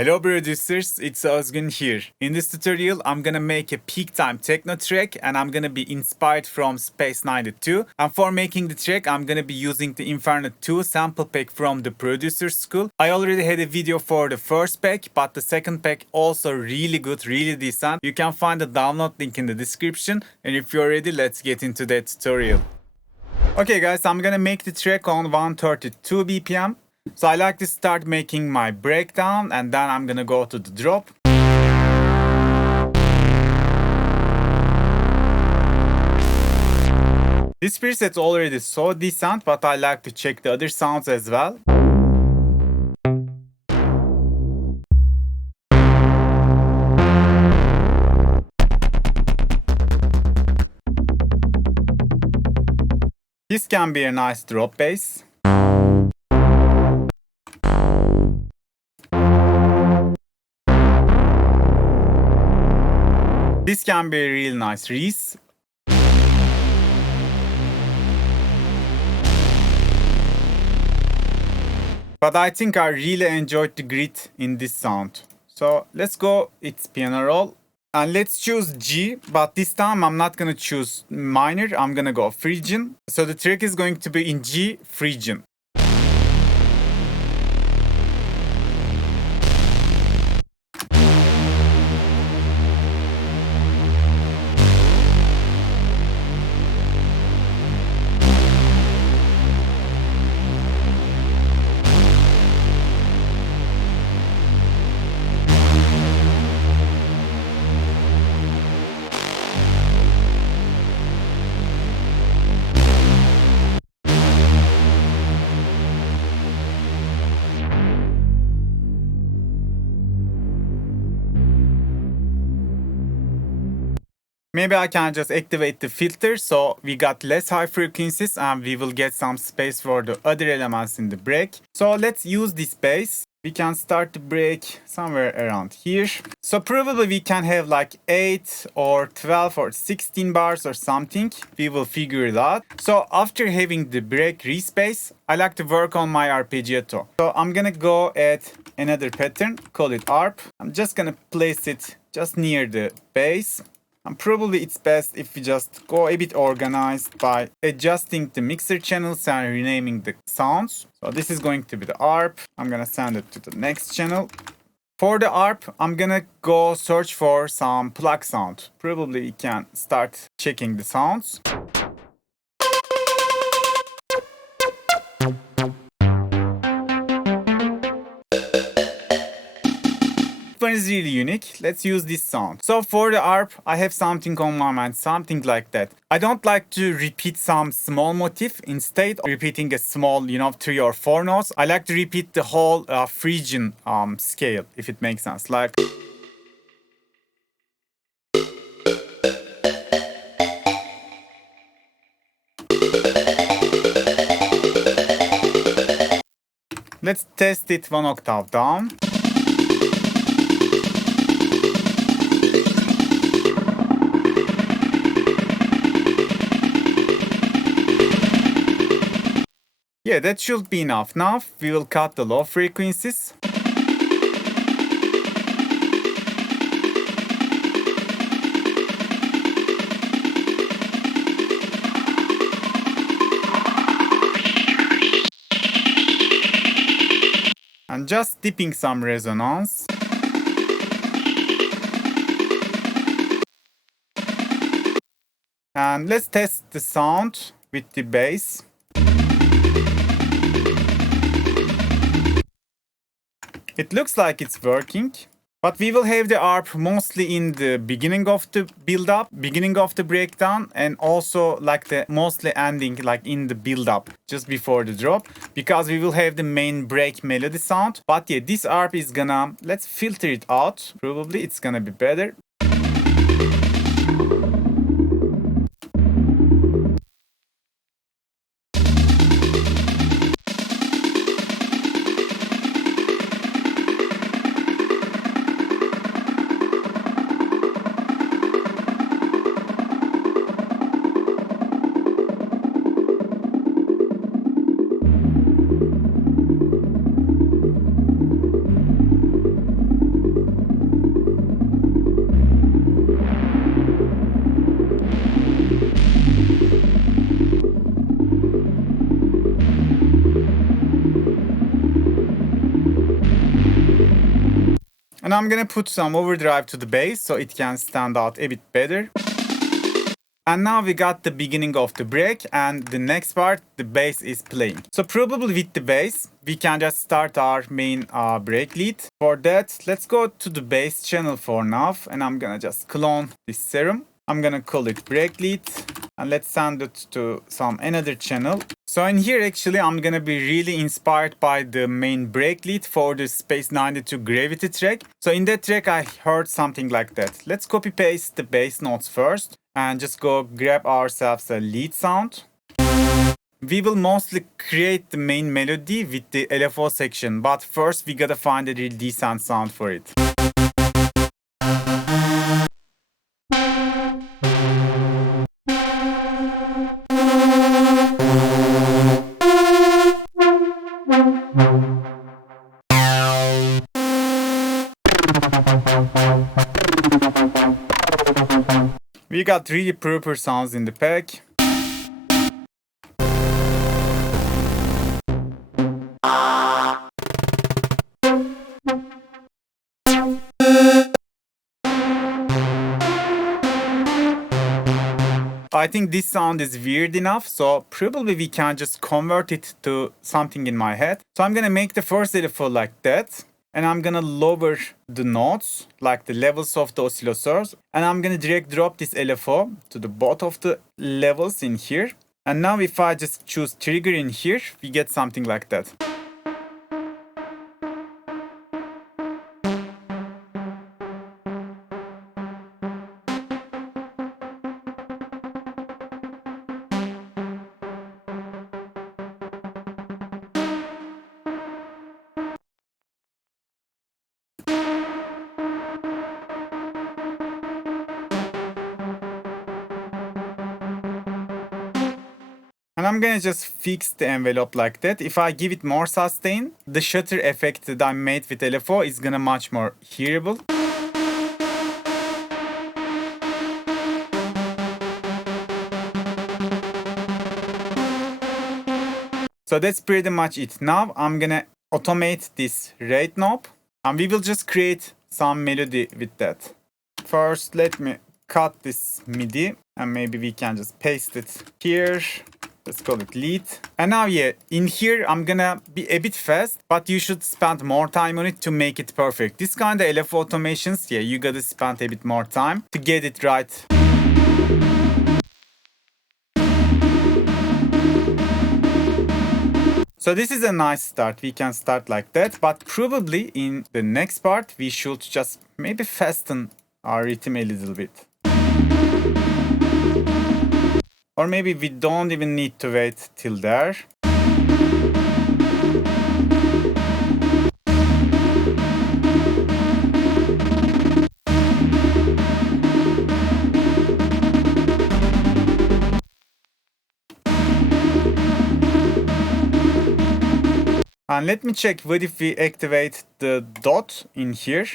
Hello producers, it's Özgün here. In this tutorial, I'm gonna make a peak time techno track and I'm gonna be inspired from Space 92. And for making the track, I'm gonna be using the Inferno 2 sample pack from the Producers school. I already had a video for the first pack, but the second pack also really good, really decent. You can find the download link in the description. And if you're ready, let's get into that tutorial. Okay guys, I'm gonna make the track on 132 BPM. So I like to start making my breakdown and then I'm gonna go to the drop. This preset's already so decent, but I like to check the other sounds as well. This can be a nice drop bass. This can be a real nice Reese. But I think I really enjoyed the grit in this sound. So let's go, it's piano roll. And let's choose G, but this time I'm not gonna choose minor, I'm gonna go Phrygian. So the track is going to be in G, Phrygian. Maybe I can just activate the filter so we got less high frequencies and we will get some space for the other elements in the break. So let's use this bass. We can start the break somewhere around here. So probably we can have like 8 or 12 or 16 bars or something. We will figure it out. So after having the break Reese Bass, I like to work on my arpeggiato. So I'm gonna go at another pattern, call it arp. I'm just gonna place it just near the bass. And probably it's best if we just go a bit organized by adjusting the mixer channels and renaming the sounds. So this is going to be the ARP. I'm gonna send it to the next channel. For the ARP, I'm gonna go search for some Pluck sound. Probably you can start checking the sounds. One is really unique. Let's use this sound. So for the ARP, I have something on my mind, something like that. I don't like to repeat some small motif. Instead of repeating a small, 3 or 4 notes, I like to repeat the whole Phrygian scale, if it makes sense. Like. Let's test it 1 octave down. Yeah, that should be enough. Now we will cut the low frequencies. And just dipping some resonance. And let's test the sound with the bass. It looks like it's working, but we will have the ARP mostly in the beginning of the build-up, beginning of the breakdown, and also like the mostly ending like in the build-up, just before the drop, because we will have the main break melody sound. But yeah, this ARP is gonna, let's filter it out. Probably it's gonna be better. And I'm gonna put some overdrive to the bass so it can stand out a bit better. And now we got the beginning of the break, and the next part, the bass is playing. So probably with the bass, we can just start our main break lead. For that, let's go to the bass channel for now, and I'm gonna just clone this serum. I'm gonna call it break lead, and let's send it to another channel. So in here, actually, I'm gonna be really inspired by the main break lead for the Space 92 Gravity track. So in that track, I heard something like that. Let's copy paste the bass notes first and just go grab ourselves a lead sound. We will mostly create the main melody with the LFO section, but first we gotta find a real decent sound for it. We got really proper sounds in the pack. I think this sound is weird enough, so probably we can just convert it to something in my head. So I'm gonna make the first LFO like that. And I'm gonna lower the notes, like the levels of the oscillosores. And I'm gonna drag drop this LFO to the both of the levels in here. And now if I just choose trigger in here, we get something like that. And I'm gonna just fix the envelope like that. If I give it more sustain, the shutter effect that I made with LFO is gonna much more hearable. So that's pretty much it. Now I'm gonna automate this rate knob, and we will just create some melody with that. First, let me cut this MIDI, and maybe we can just paste it here. Let's call it lead. And now, yeah, in here, I'm gonna be a bit fast, but you should spend more time on it to make it perfect. This kind of LFO automations, yeah, you gotta spend a bit more time to get it right. So this is a nice start. We can start like that, but probably in the next part, we should just maybe fasten our rhythm a little bit. Or maybe we don't even need to wait till there. And let me check what if we activate the dot in here.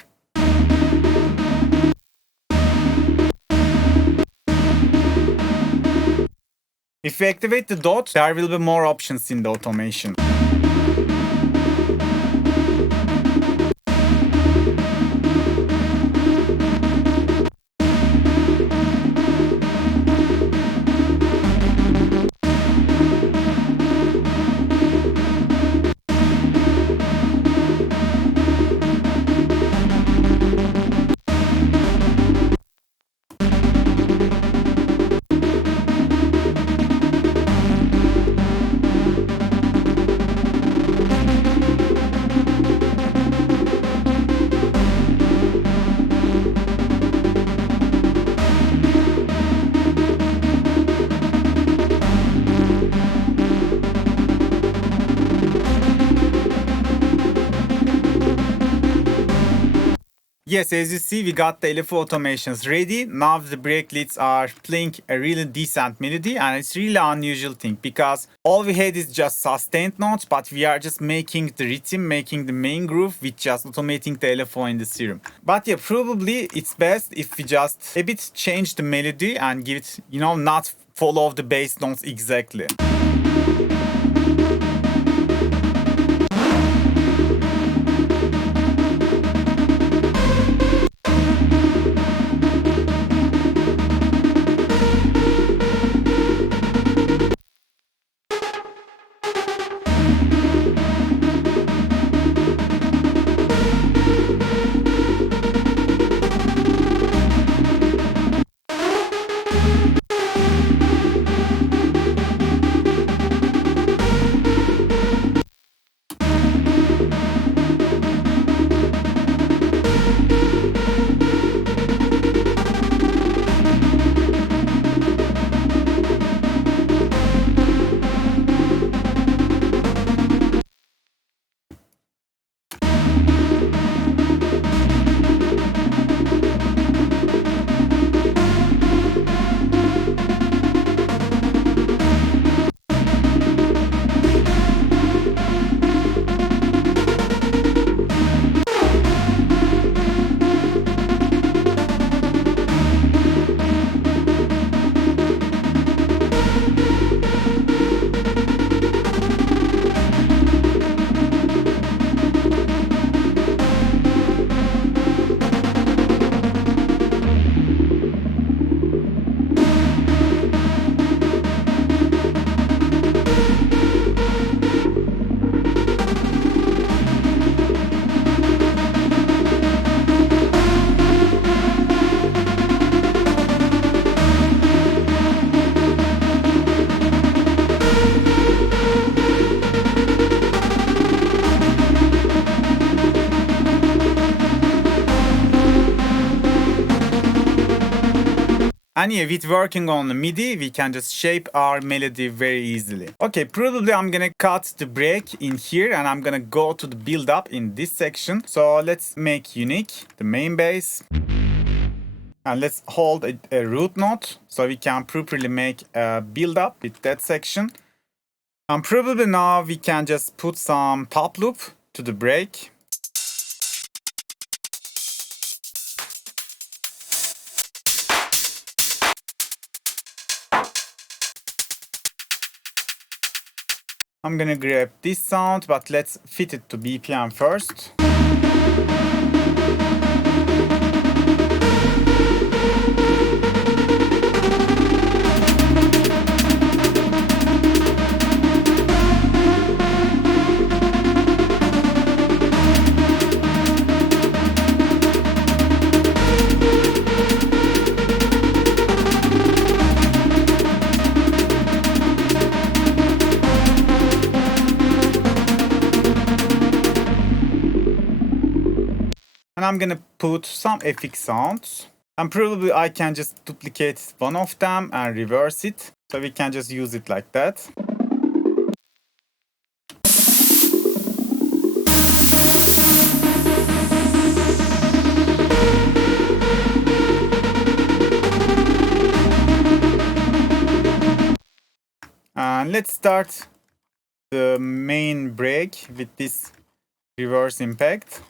If we activate the dot, there will be more options in the automation. Yes, as you see, we got the LFO automations ready. Now the break leads are playing a really decent melody, and it's really unusual thing because all we had is just sustained notes, but we are just making the rhythm, making the main groove with just automating the LFO in the serum. But yeah, probably it's best if we just a bit change the melody and give it, not follow the bass notes exactly. And yeah, with working on the MIDI, we can just shape our melody very easily. Okay, probably I'm gonna cut the break in here and I'm gonna go to the build up in this section. So let's make UMEK, the main bass. And let's hold a root note so we can properly make a build up with that section. And probably now we can just put some top loop to the break. I'm gonna grab this sound, but let's fit it to BPM first. And I'm gonna put some FX sounds. And probably I can just duplicate one of them and reverse it. So we can just use it like that. And let's start the main break with this reverse impact.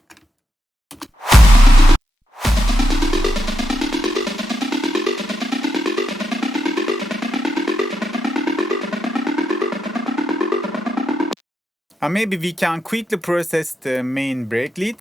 And maybe we can quickly process the main break lead.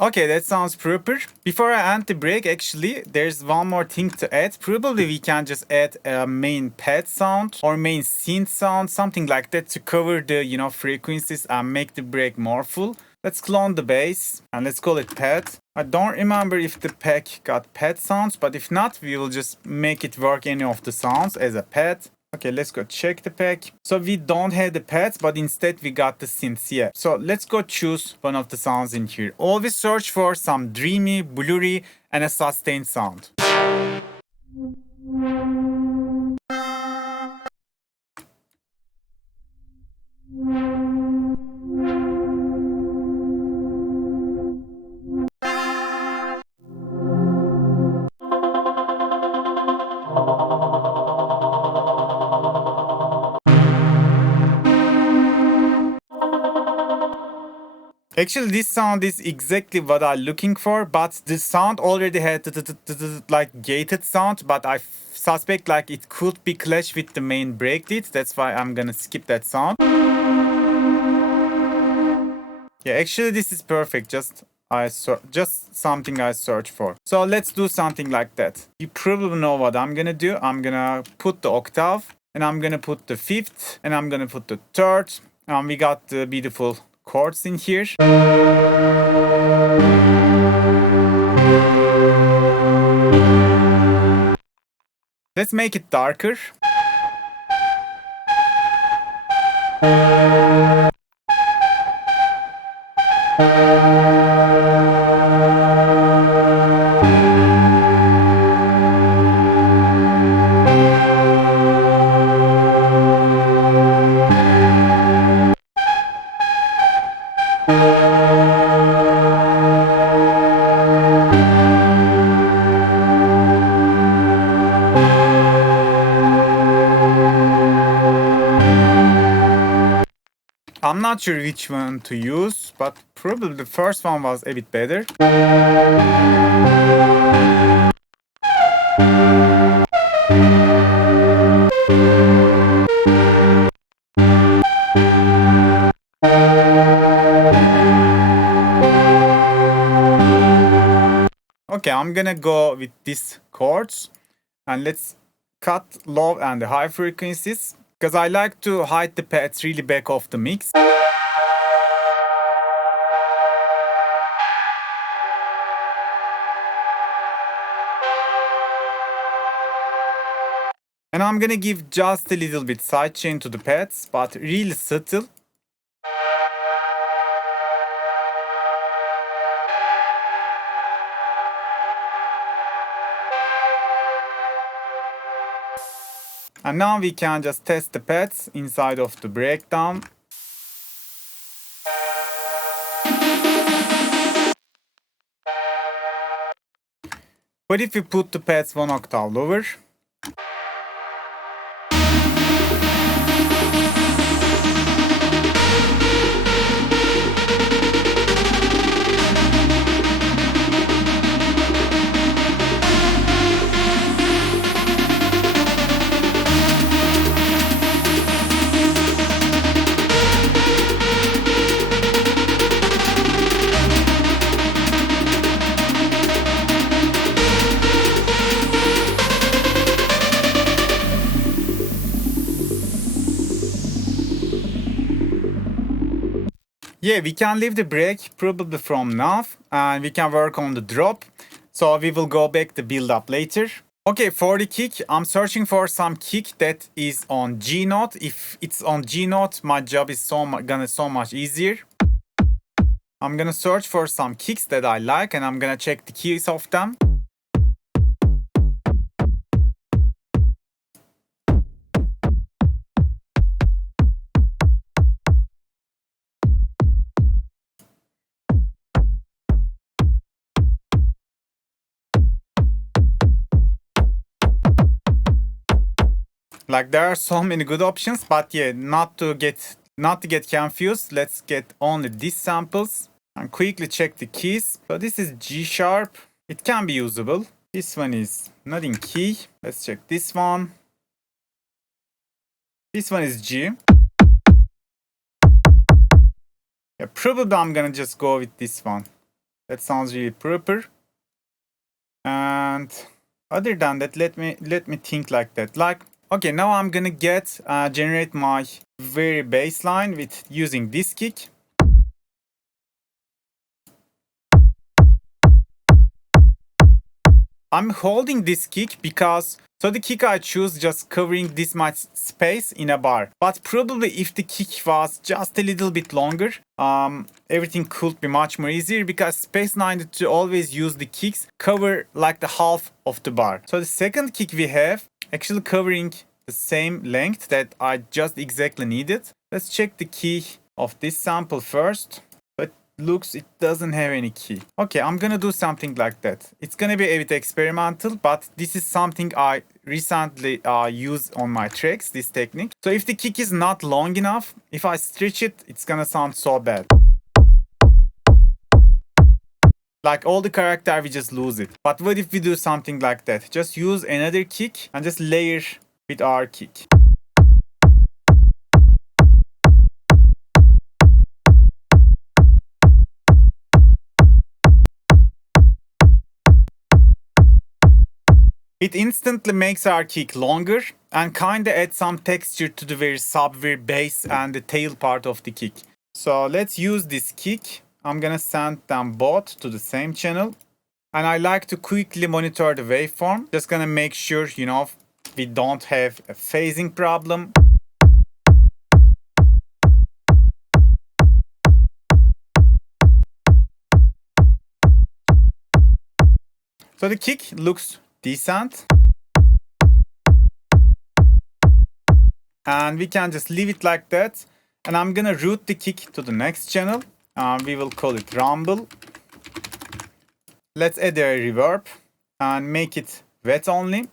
Okay, that sounds proper. Before I end the break, actually, there's one more thing to add. Probably we can just add a main pad sound or main synth sound, something like that to cover the, frequencies and make the break more full. Let's clone the bass and let's call it pad. I don't remember if the pack got pad sounds, but if not, we will just make it work any of the sounds as a pad. Okay, let's go check the pack. So we don't have the pads, but instead we got the synths here. So let's go choose one of the sounds in here. Always search for some dreamy, blurry, and a sustained sound. Actually, this sound is exactly what I'm looking for, but the sound already had like gated sound, but I suspect like it could be clash with the main break lead. That's why I'm gonna skip that sound. Yeah, actually this is perfect. Just something I search for. So let's do something like that. You probably know what I'm gonna do. I'm gonna put the octave, and I'm gonna put the fifth, and I'm gonna put the third. And we got the beautiful chords in here. Let's make it darker. not sure which one to use, but probably the first one was a bit better. Okay, I'm gonna go with these chords and let's cut low and the high frequencies because I like to hide the pads really back of the mix. And I'm gonna give just a little bit sidechain to the pads, but really subtle. And now we can just test the pads inside of the breakdown. But if we put the pads one octave lower, yeah, we can leave the break probably from now and we can work on the drop. So we will go back the build up later. Okay, for the kick, I'm searching for some kick that is on G note. If it's on G note, my job is so much easier. I'm gonna search for some kicks that I like and I'm gonna check the keys of them. Like there are so many good options, but yeah, not to get confused, let's get only these samples and quickly check the keys. So this is G sharp. It can be usable. This one is not in key. Let's check this one. This one is G. Yeah, probably I'm gonna just go with this one. That sounds really proper. And other than that, let me think like that. Okay, now I'm gonna generate my very baseline with using this kick. I'm holding this kick because the kick I choose just covering this much space in a bar. But probably if the kick was just a little bit longer, everything could be much more easier because Space 92 always use the kicks cover like the half of the bar. So the second kick we have actually covering the same length that I just exactly needed. Let's check the key of this sample first. But looks it doesn't have any key. Okay, I'm gonna do something like that. It's gonna be a bit experimental, but this is something I recently used on my tracks, this technique. So if the kick is not long enough, if I stretch it, it's gonna sound so bad. Like all the character, we just lose it. But what if we do something like that? Just use another kick and just layer with our kick. It instantly makes our kick longer and kinda adds some texture to the very subwoofer bass and the tail part of the kick. So let's use this kick. I'm gonna send them both to the same channel. And I like to quickly monitor the waveform. Just gonna make sure, we don't have a phasing problem. So the kick looks decent. And we can just leave it like that. And I'm gonna route the kick to the next channel. We will call it Rumble. Let's add a reverb and make it wet only.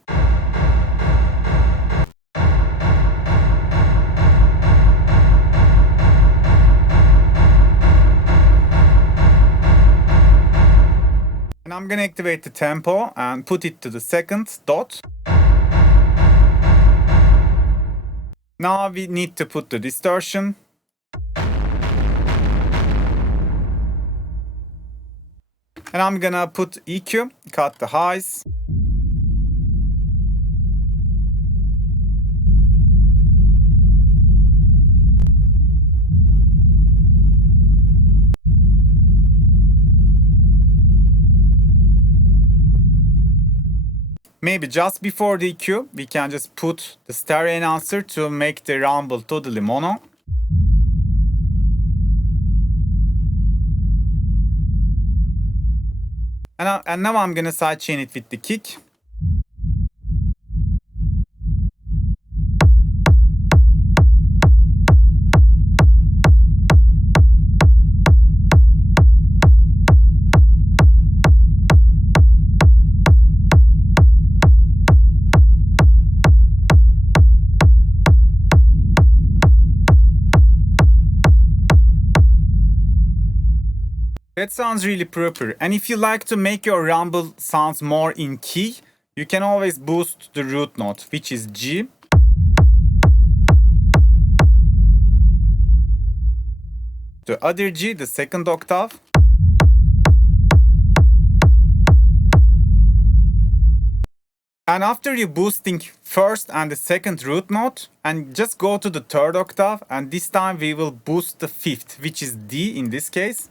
I'm gonna activate the tempo and put it to the second dot. Now we need to put the distortion. And I'm gonna put EQ, cut the highs. Maybe just before the EQ, we can just put the stereo enhancer to make the rumble totally mono. And now I'm gonna sidechain it with the kick. That sounds really proper. And if you like to make your rumble sounds more in key, you can always boost the root note, which is G. The other G, the second octave. And after you boosting first and the second root note, and just go to the third octave, and this time we will boost the fifth, which is D in this case.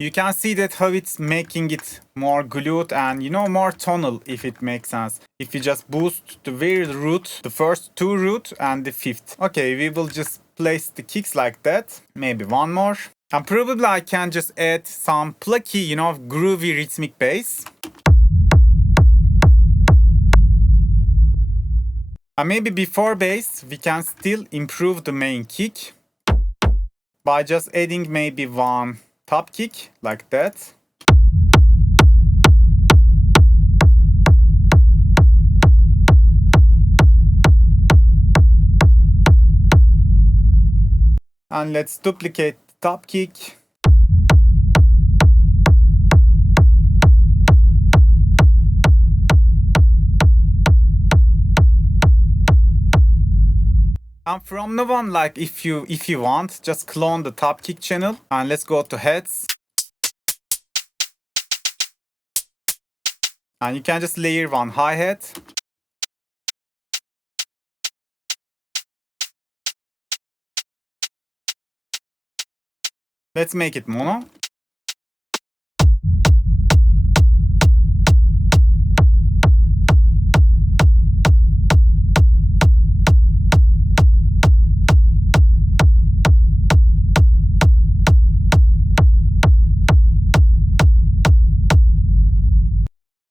You can see that how it's making it more glued and more tonal, if it makes sense. If you just boost the very root, the first two root and the fifth. Okay, we will just place the kicks like that. Maybe one more. And probably I can just add some plucky, groovy rhythmic bass. And maybe before bass, we can still improve the main kick by just adding maybe one top kick like that. And let's duplicate the top kick. And from now on, like if you want, just clone the top kick channel and let's go to heads. And you can just layer one hi-hat. Let's make it mono.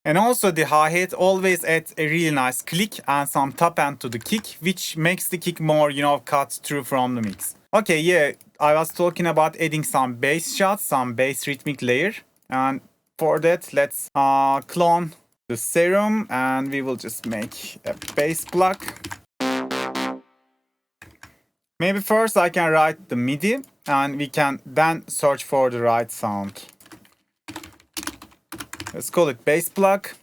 And also the hi-hat always adds a really nice click and some top end to the kick, which makes the kick more, cut through from the mix. Okay, yeah, I was talking about adding some bass shots, some bass rhythmic layer. And for that, let's clone the serum and we will just make a bass pluck. Maybe first I can write the MIDI and we can then search for the right sound. Let's call it bass pluck.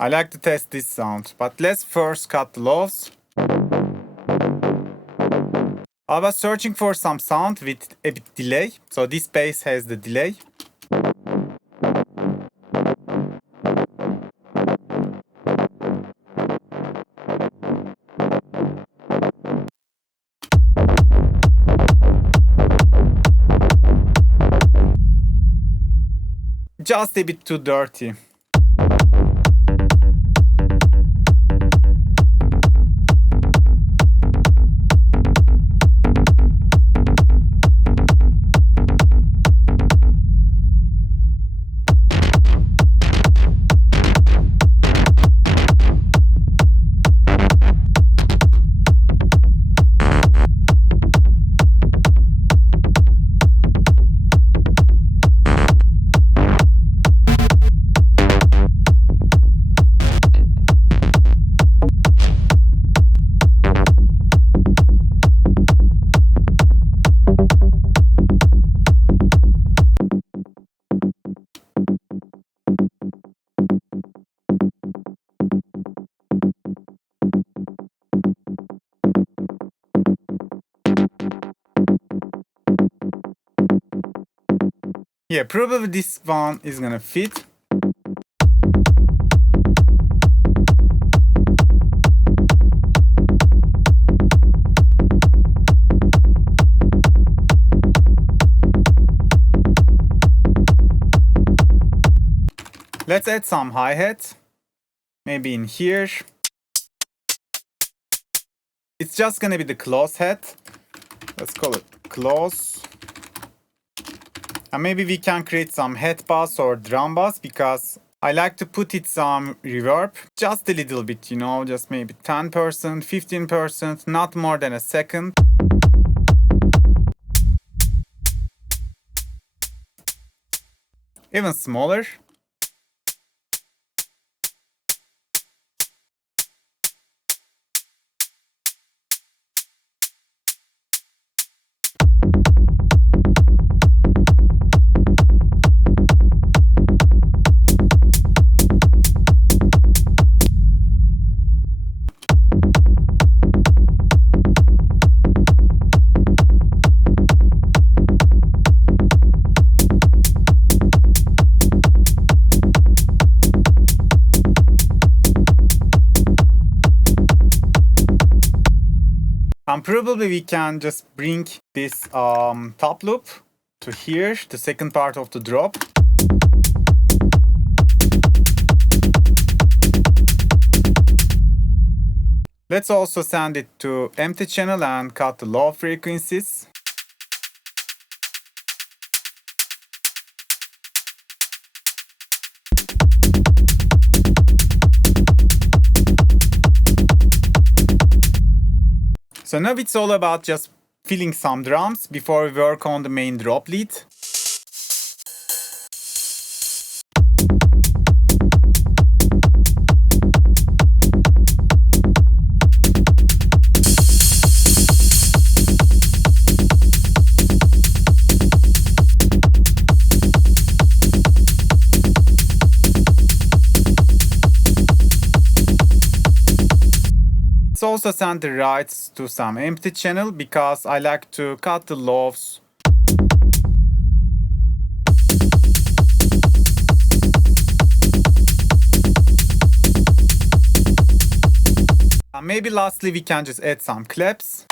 I like to test this sound, but let's first cut the lows. I was searching for some sound with a bit delay, so this bass has the delay. Just a bit too dirty. Yeah, probably this one is gonna fit. Let's add some hi-hat. Maybe in here. It's just gonna be the close hat. Let's call it close. And maybe we can create some head bass or drum bass because I like to put it some reverb. Just a little bit, you know, just maybe 10%, 15%, not more than a second. Even smaller. And probably we can just bring this top loop to here, the second part of the drop. Let's also send it to empty channel and cut the low frequencies. So now it's all about just filling some drums before we work on the main drop lead. Let's also send the rights to some empty channel because I like to cut the lows. And maybe lastly we can just add some claps.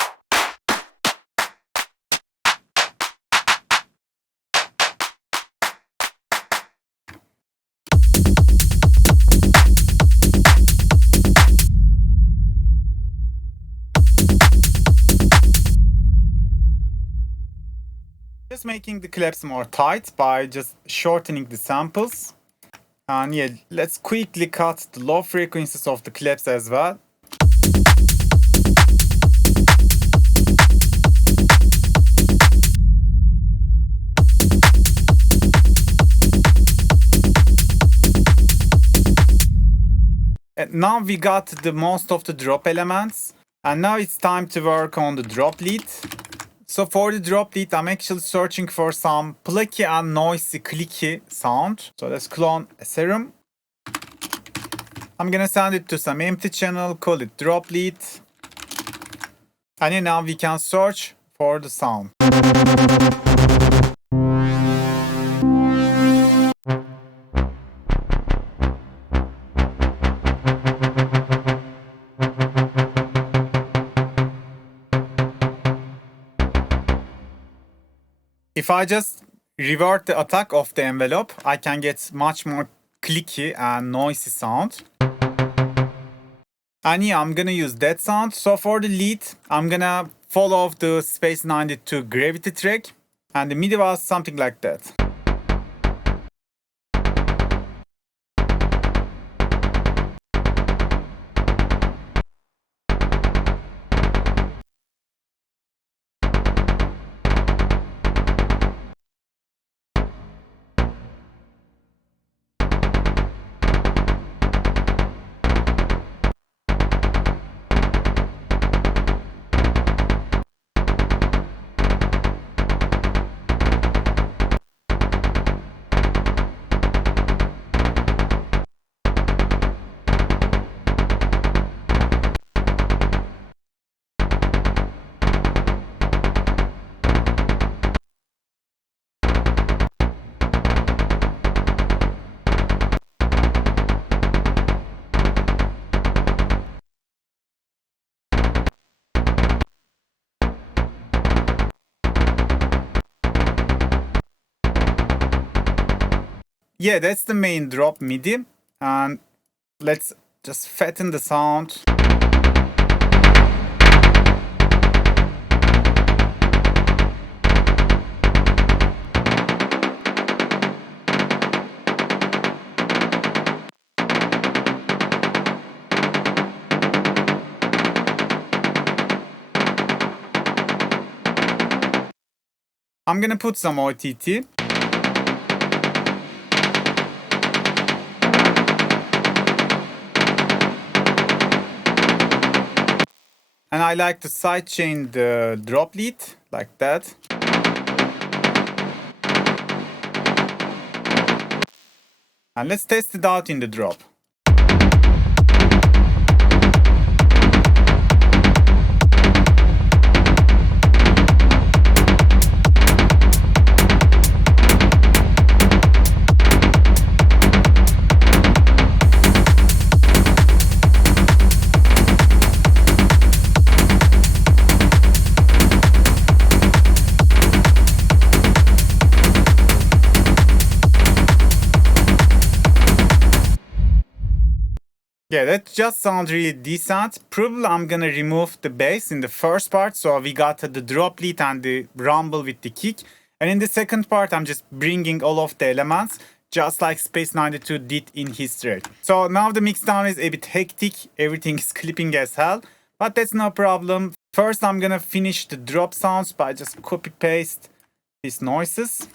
Just making the claps more tight by just shortening the samples. And yeah, let's quickly cut the low frequencies of the claps as well. And now we got the most of the drop elements. And now it's time to work on the drop lead. So for the drop lead, I'm actually searching for some plucky and noisy, clicky sound. So let's clone a serum. I'm gonna send it to some empty channel, call it drop lead. And then now we can search for the sound. If I just revert the attack of the envelope, I can get much more clicky and noisy sound. And yeah, I'm gonna use that sound. So for the lead, I'm gonna follow the Space 92 Gravity track. And the MIDI was something like that. yeah, that's the main drop MIDI. And let's just fatten the sound. I'm gonna put some OTT. And I like to sidechain the drop lead like that. And let's test it out in the drop. Yeah, that just sounds really decent. Probably I'm gonna remove the bass in the first part, so we got the drop lead and the rumble with the kick. And in the second part, I'm just bringing all of the elements, just like Space 92 did in his track. So now the mixdown is a bit hectic, everything is clipping as hell, but that's no problem. First, I'm gonna finish the drop sounds by just copy-paste these noises.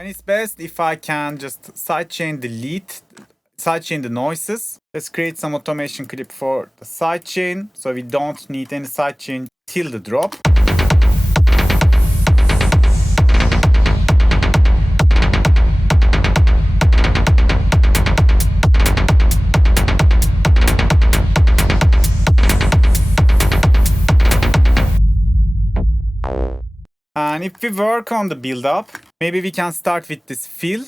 And it's best if I can just sidechain the lead, sidechain the noises. Let's create some automation clip for the sidechain, so we don't need any sidechain till the drop. And if we work on the build up, maybe we can start with this fill.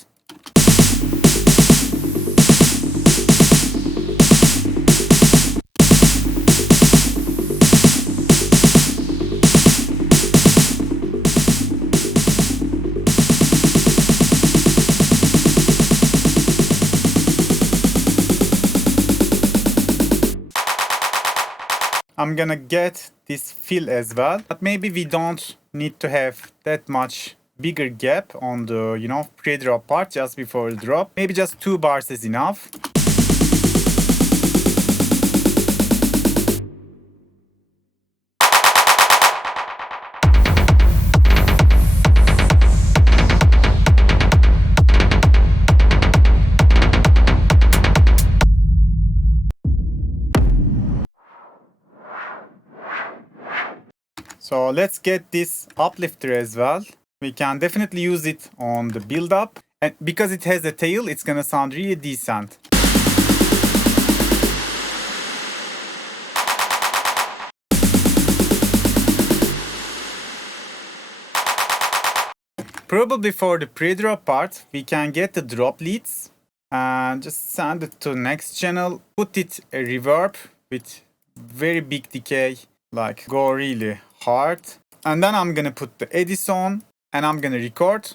I'm gonna get this fill as well, but maybe we don't need to have that much bigger gap on the, pre-drop part just before the drop. Maybe just 2 bars is enough. So let's get this uplifter as well. We can definitely use it on the build up. And because it has a tail, it's gonna sound really decent. Probably for the pre-drop part, we can get the drop leads and just send it to next channel. Put it a reverb with very big decay, like go really hard. And then I'm gonna put the Edison and I'm gonna record.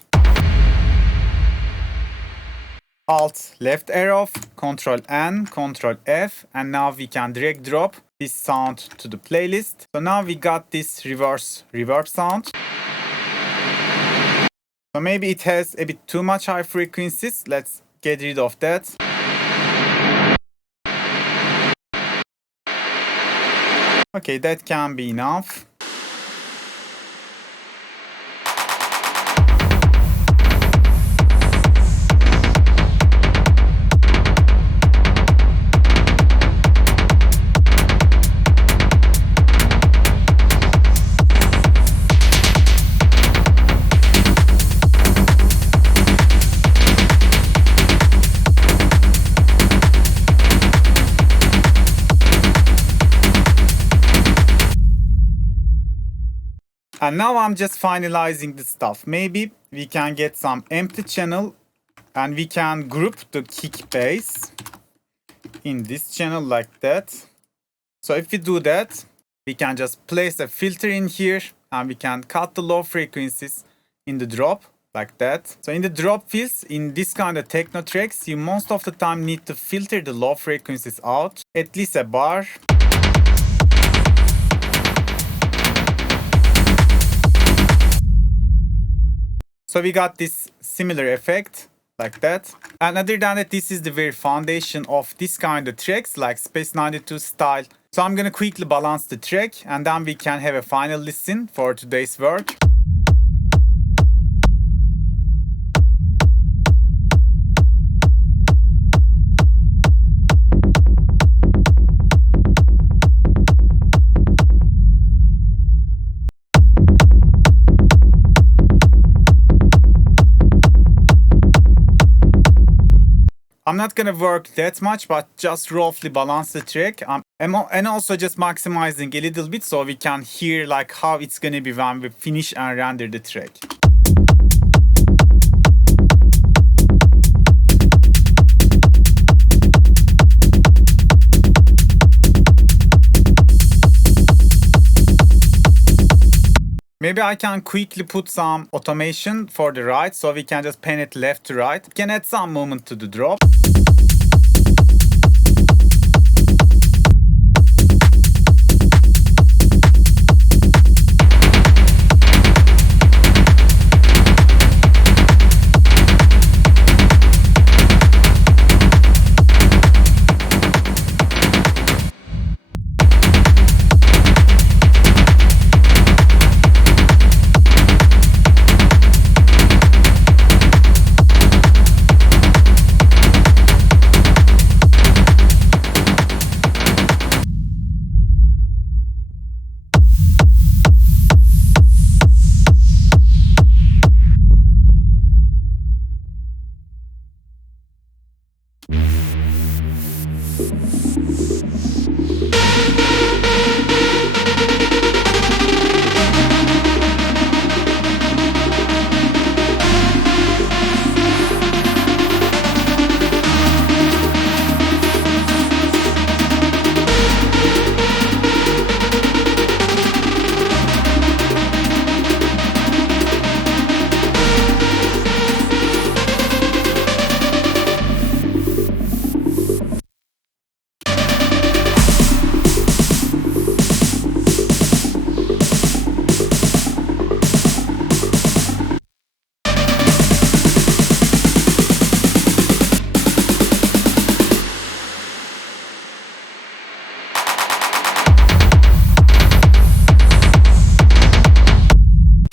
Alt left arrow, Control N, Control F, and now we can drag drop this sound to the playlist. So now we got this reverse reverb sound. So maybe it has a bit too much high frequencies. Let's get rid of that. Okay, that can be enough. And now I'm just finalizing the stuff. Maybe we can get some empty channel and we can group the kick bass in this channel like that. So if we do that, we can just place a filter in here and we can cut the low frequencies in the drop like that. So in the drop fields, in this kind of techno tracks, you most of the time need to filter the low frequencies out, at least a bar. So we got this similar effect like that. And other than that, this is the very foundation of this kind of tracks like Space 92 style. So I'm gonna quickly balance the track and then we can have a final listen for today's work. I'm not gonna work that much, but just roughly balance the track. And also just maximizing a little bit so we can hear like how it's gonna be when we finish and render the track. Maybe I can quickly put some automation for the right, so we can just pan it left to right. We can add some movement to the drop.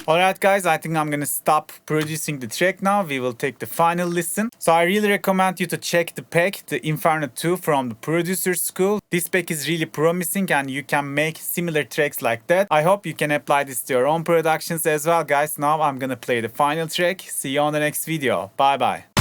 Alright guys, I think I'm gonna stop producing the track now. We will take the final listen. So I really recommend you to check the pack, the Inferno 2 from the Broducers school. This pack is really promising and you can make similar tracks like that. I hope you can apply this to your own productions as well guys. Now I'm gonna play the final track. See you on the next video. Bye bye.